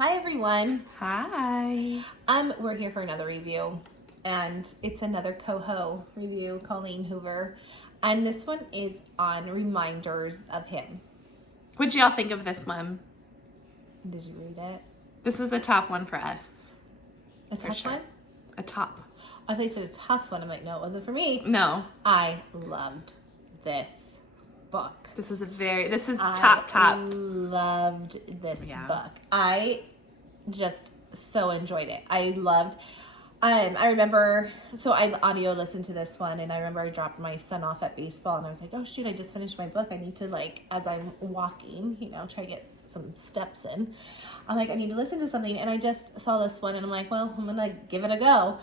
Hi everyone. Hi. We're here for another review, and it's another Coho review, Colleen Hoover, and this one is on reminders of him. What'd y'all think of this one? Did you read it? This was a top one for us. A tough one? A top. I thought you said a tough one. I'm like, no, it wasn't for me. No. I loved this book. This is top. I loved this book. I just so enjoyed it. I remember, so I audio listened to this one, and I remember I dropped my son off at baseball, and I was like, oh shoot, I just finished my book. I need to, like, as I'm walking, try to get some steps in. I'm like, I need to listen to something, and I just saw this one, and I'm like, well, I'm gonna give it a go.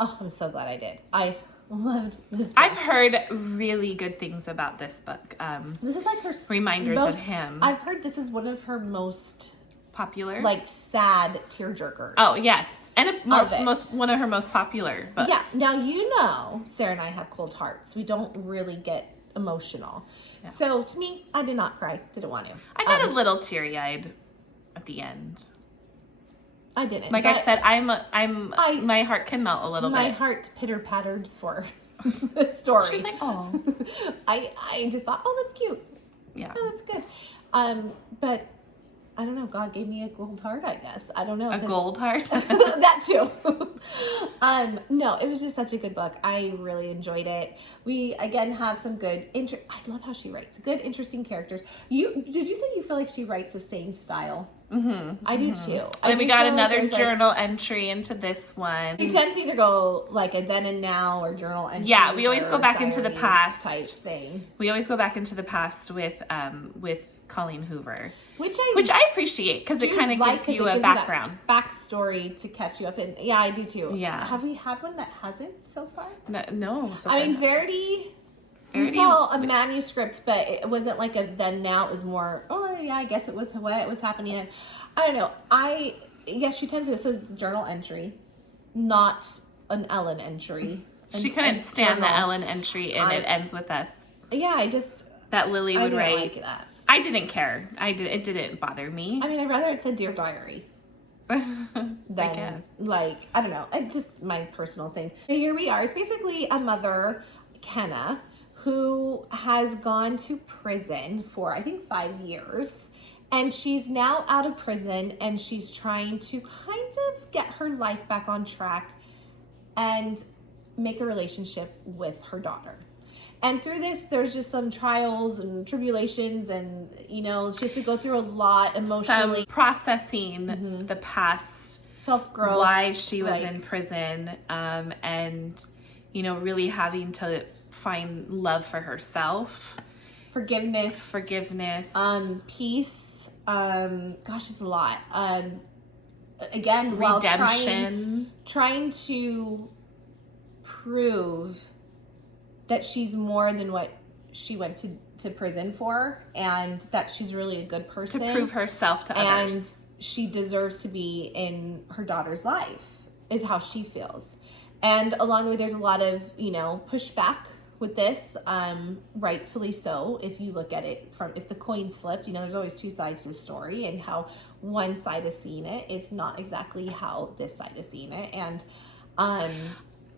Oh, I'm so glad I did. I loved this book. I've heard really good things about this book. This is like her reminders of him. I've heard this is one of her most popular, like sad tearjerkers. Oh yes, and one of her most popular books. Yeah. Now Sarah and I have cold hearts. We don't really get emotional. Yeah. So to me, I did not cry. Didn't want to. I got a little teary-eyed at the end. I didn't. Like I said, my heart can melt a little bit. My heart pitter-pattered for the story. She's like, oh. I just thought, oh, that's cute. Yeah. Oh, that's good. But I don't know. God gave me a gold heart, I guess. I don't know. A gold heart? That too. No, it was just such a good book. I really enjoyed it. We, again, have some good, I love how she writes. Good, interesting characters. Did you say you feel like she writes the same style? Mm-hmm. I do too. And we got another journal entry into this one. You tend to either go like a then and now or journal entry. Yeah, we always go back into the past type thing. We always go back into the past with Colleen Hoover, which I appreciate because it kind of gives you a background, backstory to catch you up. And yeah, I do too. Yeah. Have we had one that hasn't so far? No. Verity. We saw a manuscript, but it wasn't like a then now. It was more, oh yeah, I guess it was what was happening. And I don't know. She tends to, so journal entry, not an Ellen entry. She couldn't stand the Ellen entry, and it ends with us. Yeah, that Lily would write. Like that. I didn't care. It didn't bother me. I mean, I'd rather it said Dear Diary. I guess. Like, I don't know. It's just my personal thing. But here we are. It's basically a mother, Kenna, who has gone to prison for, I think, 5 years. And she's now out of prison, and she's trying to kind of get her life back on track and make a relationship with her daughter. And through this, there's just some trials and tribulations, and, she has to go through a lot emotionally. Some processing the past. Self-growth. Why she was in prison, and, really having to find love for herself, forgiveness, peace. Gosh, it's a lot. Again, redemption, while trying to prove that she's more than what she went to prison for, and that she's really a good person, to prove herself to others, and she deserves to be in her daughter's life, is how she feels. And along the way, there's a lot of pushback with this, rightfully so. If you look at it if the coin's flipped, there's always two sides to the story, and how one side is seeing it is not exactly how this side is seeing it. And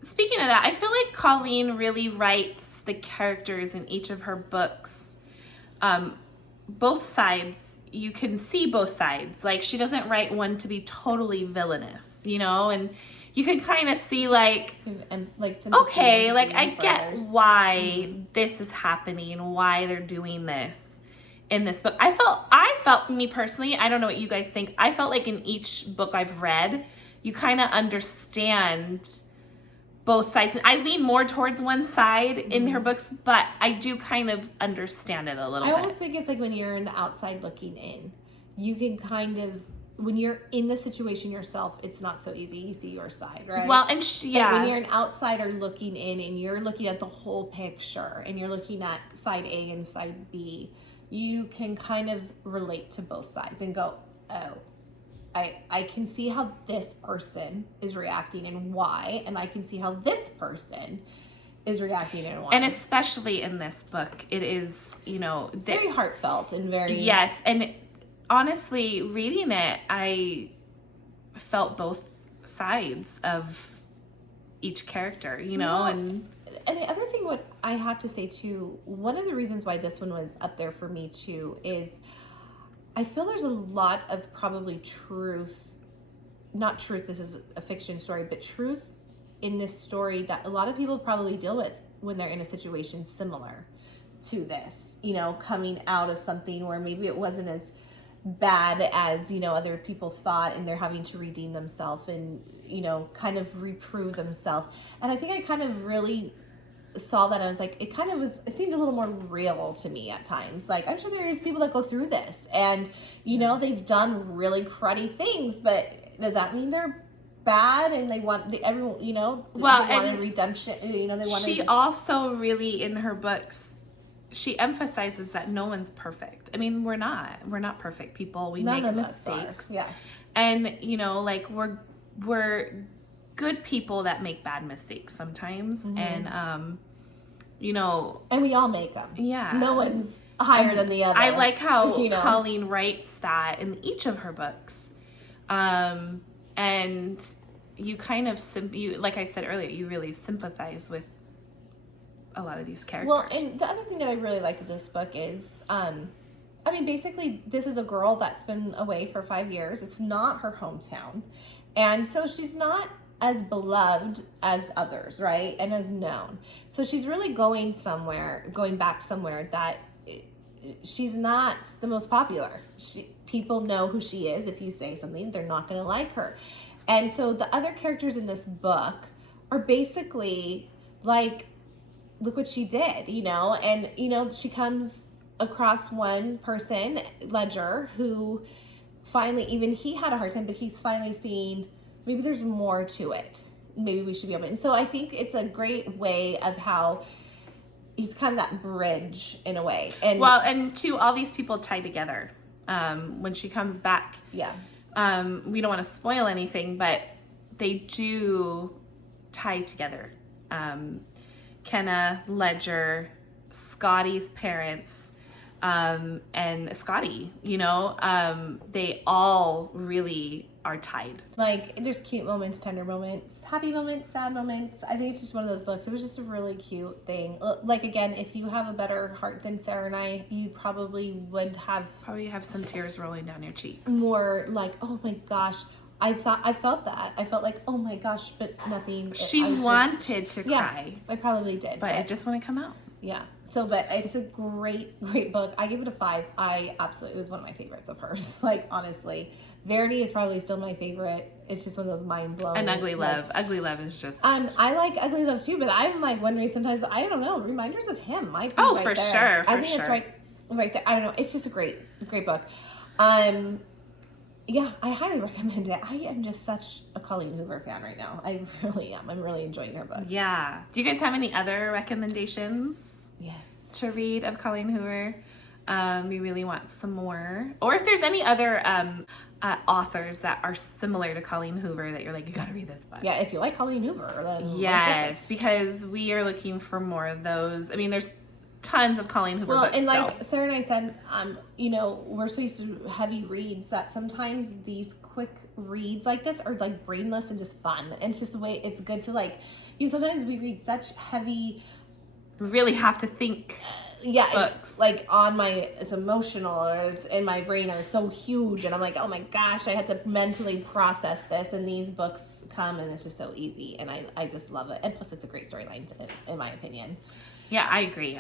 speaking of that, I feel like Colleen really writes the characters in each of her books. Both sides, you can see both sides. Like, she doesn't write one to be totally villainous, and you can kind of see like okay, like I get why this is happening, why they're doing this in this book. I felt me personally, I don't know what you guys think, I felt like in each book I've read, you kind of understand both sides. I lean more towards one side in her books, but I do kind of understand it a little bit. I almost think it's like when you're in the outside looking in, you can kind of, when you're in the situation yourself, it's not so easy. You see your side, right? Well, and when you're an outsider looking in, and you're looking at the whole picture, and you're looking at side A and side B, you can kind of relate to both sides and go, oh, I can see how this person is reacting and why, and I can see how this person is reacting and why. And especially in this book, it is, it's very heartfelt and very... Yes, and honestly, reading it, I felt both sides of each character, you know, and the other thing, what I have to say too, one of the reasons why this one was up there for me too is I feel there's a lot of probably truth, not truth, this is a fiction story, but truth in this story that a lot of people probably deal with when they're in a situation similar to this, you know, coming out of something where maybe it wasn't as bad as, you know, other people thought, and they're having to redeem themselves and, you know, kind of reprove themselves. And I think I kind of really saw that. I was like, it seemed a little more real to me at times. Like, I'm sure there is people that go through this and, you know, they've done really cruddy things, but does that mean they're bad and they want everyone, you know, well, they wanted redemption, you know, they wanted. She also really, in her books, she emphasizes that no one's perfect. I mean, we're not perfect people. We make mistakes. Yeah. And, you know, like we're good people that make bad mistakes sometimes. And, you know. And we all make them. Yeah. No one's higher than the other. I like how you know? Colleen writes that in each of her books. And you kind of, like I said earlier, you really sympathize with a lot of these characters. Well, and the other thing that I really like of this book is, I mean, basically, this is a girl that's been away for 5 years. It's not her hometown. And so she's not as beloved as others, right? And as known. So she's really going back somewhere that she's not the most popular. People know who she is. If you say something, they're not going to like her. And so the other characters in this book are basically like, look what she did, you know? And, you know, she comes across one person, Ledger, who finally, even he had a hard time, but he's finally seen maybe there's more to it. Maybe we should be open. And so I think it's a great way of how he's kind of that bridge in a way. And well, and two, all these people tie together when she comes back. Yeah. We don't want to spoil anything, but they do tie together. Kenna, Ledger, Scotty's parents, and Scotty, you know, they all really are tied. Like, there's cute moments, tender moments, happy moments, sad moments. I think it's just one of those books. It was just a really cute thing. Like, again, if you have a better heart than Sarah and I, you probably would have some tears rolling down your cheeks. More like, oh my gosh. I felt that. I felt like, oh my gosh, but nothing. She wanted to cry. I probably did. But it just wouldn't come out. Yeah. So, but it's a great book. I give it a 5. It was one of my favorites of hers. Like, honestly. Verity is probably still my favorite. It's just one of those mind-blowing. And Ugly Love. Ugly Love is just... I like Ugly Love too, but I'm like wondering sometimes, I don't know, reminders of him might be right for there. sure. I think it's right there. I don't know. It's just a great book. Yeah, I highly recommend it. I am just such a Colleen Hoover fan right now. I really am. I'm really enjoying her books. Yeah. Do you guys have any other recommendations? Yes. To read of Colleen Hoover? We really want some more. Or if there's any other authors that are similar to Colleen Hoover that you're like, you gotta read this book. Yeah, if you like Colleen Hoover, then yes, because we are looking for more of those. I mean, there's tons of Colleen Hoover books. And like Sarah and I said, you know, we're so used to heavy reads that sometimes these quick reads like this are like brainless and just fun. And it's just a way, it's good to like, you know, sometimes we read such heavy, really have to think. It's like it's emotional, or it's in my brain, or it's so huge, and I'm like, oh my gosh, I had to mentally process this, and these books come and it's just so easy, and I just love it. And plus it's a great storyline in my opinion. Yeah, I agree.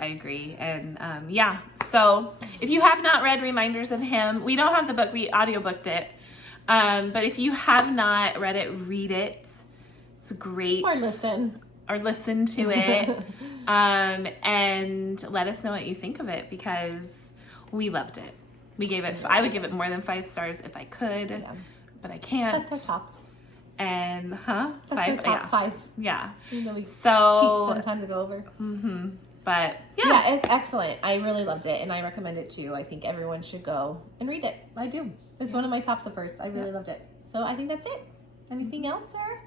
And yeah, so if you have not read Reminders of Him, we don't have the book, we audiobooked it, but if you have not read it, read it. It's great. Or listen to it. And let us know what you think of it, because we loved it. I would give it more than 5 stars if I could, but I can't. That's our top. And That's 5. our top 5. Yeah. Even though we cheat sometimes to go over. Mm-hmm. But yeah, it's excellent. I really loved it, and I recommend it too. I think everyone should go and read it. I do. It's one of my tops of hers. I really loved it. So I think that's it. Anything else, Sarah?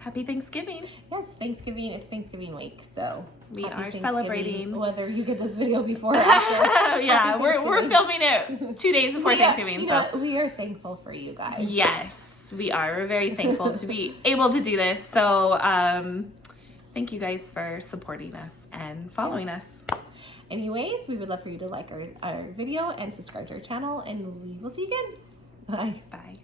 Happy Thanksgiving. Yes, Thanksgiving is Thanksgiving week, so We happy are Thanksgiving, celebrating. whether you get this video before or after. Yeah, Happy we're Thanksgiving. filming it 2 days before Thanksgiving. You know what? We are thankful for you guys. Yes, we are. We're very thankful to be able to do this. So thank you guys for supporting us and following us. Anyways, we would love for you to like our video and subscribe to our channel, and we will see you again. Bye. Bye.